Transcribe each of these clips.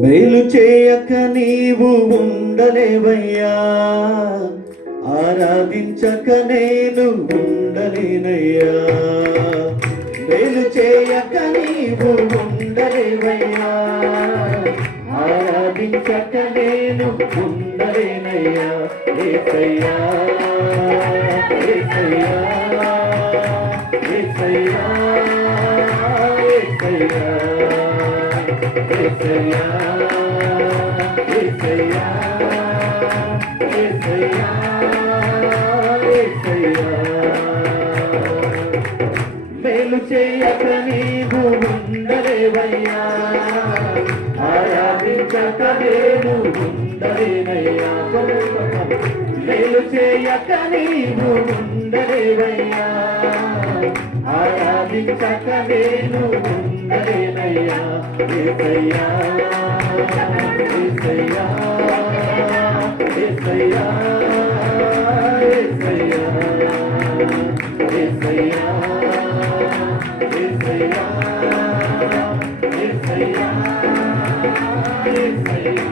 మేలు చేయక నీవు ఉండలేవయ్యా, ఆరాధించక నేను ఉండలేనయ్యా. మేలు చేయక నీవు ఉండలేవయ్యా, ఆరాధించక నేను ఉండలేనయ్యా. యేసయ్యా యేసయ్యా యేసయ్యా యేసయ్యా యేసయ్యా యేసయ్యా యేసయ్యా యేసయ్యా. మేలు చేయక నీవు ఉండలేవయ్యా, ఆరాధించక నేను ఉండలేనయ్యా. మేలు చేయక నీవు ఉండలేవయ్యా, ఆరాధించక నేను ఉండలేనయ్యా. యేసయ్యా యేసయ్యా యేసయ్యా యేసయ్యా యేసయ్యా యేసయ్యా యేసయ్యా యేసయ్యా.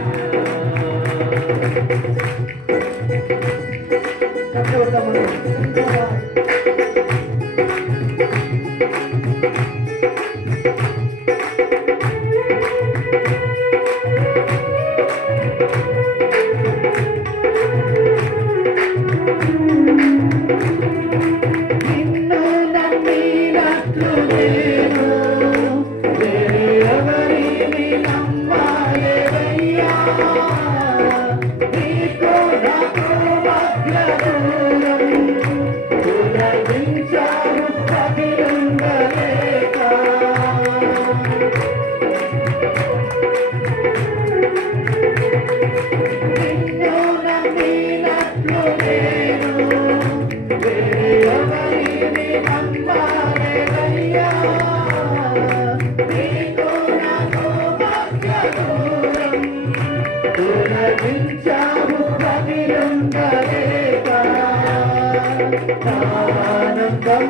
ఆనందం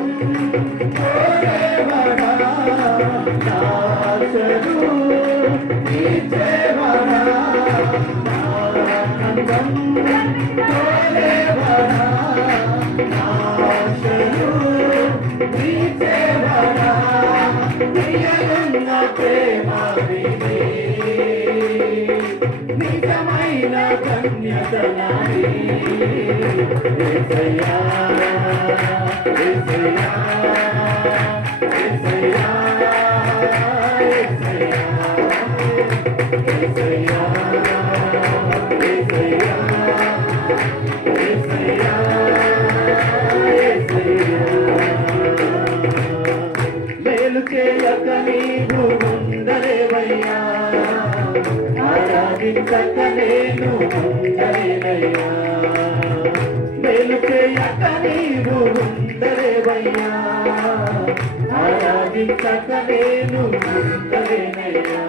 కోరేవనా నాశను నీ దేవనా. ఆనందం కోరేవనా నాశను నీ దేవనా. ప్రియనున్న ప్రేమ విని నిజమైన ధన్యత నాది. యేసయ్యా యేసయ్యా యేసయ్యా యేసయ్యా యేసయ్యా యేసయ్యా యేసయ్యా యేసయ్యా. మేలు చేయక నీవు ఉండలేవయ్యా, ఆరాధించక నేను ఉండలేనయ్యా. మేలు చేయక నీవు ఉండలేవయ్యా, ఆరాధించక నేను ఉండలేనయ్యా.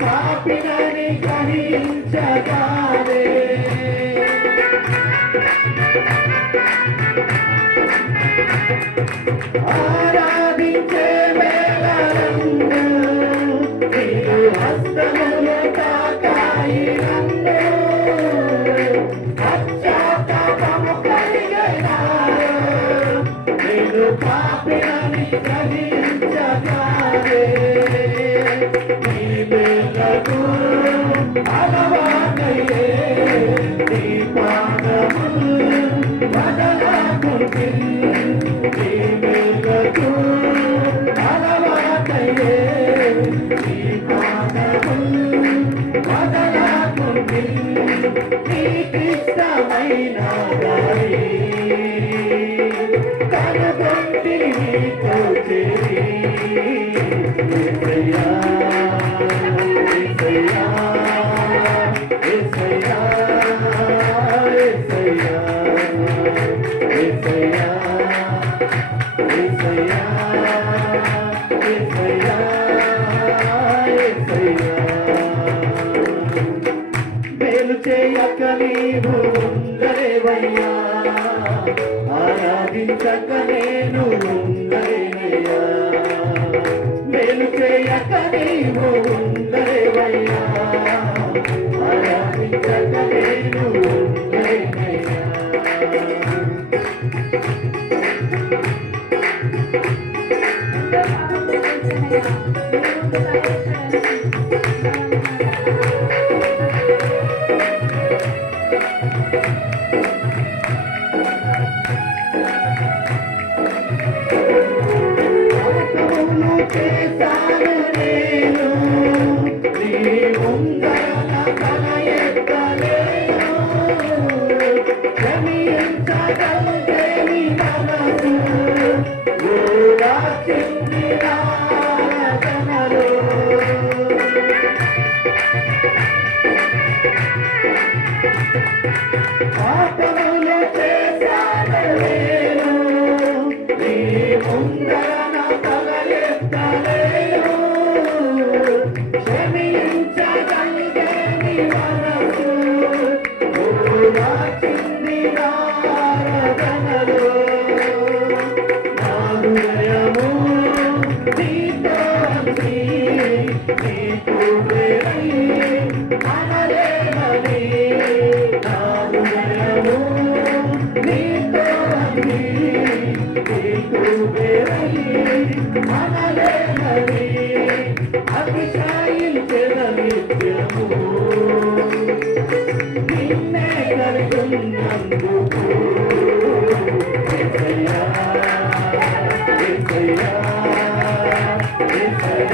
పాపినని గ్రహించగానే ఆరాధించే వేళలందు నీవు హస్తములు తాకాయి నన్ను. పశ్చాత్తాపము కలిగినాను నేను పాపినని గ్రహించగానే. అలవాటయ్యే నీ పాదములు వదలకుంటే, నీ మేలకు అలవాటయ్యే నీ పాదములు వదలకుంటే. నీకిష్టమైన దారి కనుగొంటే పాడి నీతో చేరి యేసయ్యా యేసయ్యా యేసయ్యా యేసయ్యా యేసయ్యా యేసయ్యా యేసయ్యా యేసయ్యా మేలు చేయక నీవు ఉండలేవయ్యా ఆరాధించక నేను ఉండలేనయ్యా మేలు చేయక నీవు ఉండలేవయ్యా ఆరాధించక నేను ఉండలేనయ్యా చేశాను నేను నీ ముందర తల ఎత్తలేను క్షమించగలిగే నీ మనసు ఓదార్చింది నా రచనలో పాపములు చేశాను నేను నీ ముందర నిన్నే కలుగున్నందుకు యేసయ్యా యేసయ్యా యేసయ్యా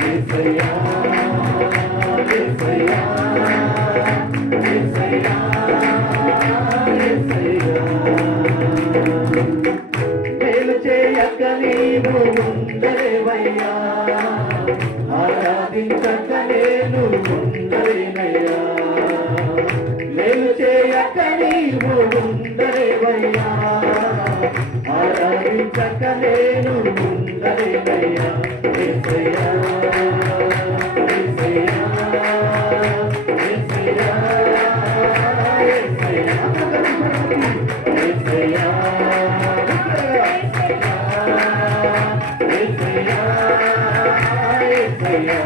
యేసయ్యా యేసయ్యా యేసయ్యా యేసయ్యా మేలు చేయక నీవు ఉండలేవయ్యా ఆరాధించక నేను ఉండలేనయ్యా మేలు చేయక నీవు ఉండలేవయ్యా ఆరాధించక నేను ఉండలేనయ్యా యేసయ్యా యేసయ్యా యేసయ్యా యేసయ్యా యేసయ్యా యేసయ్యా యేసయ్యా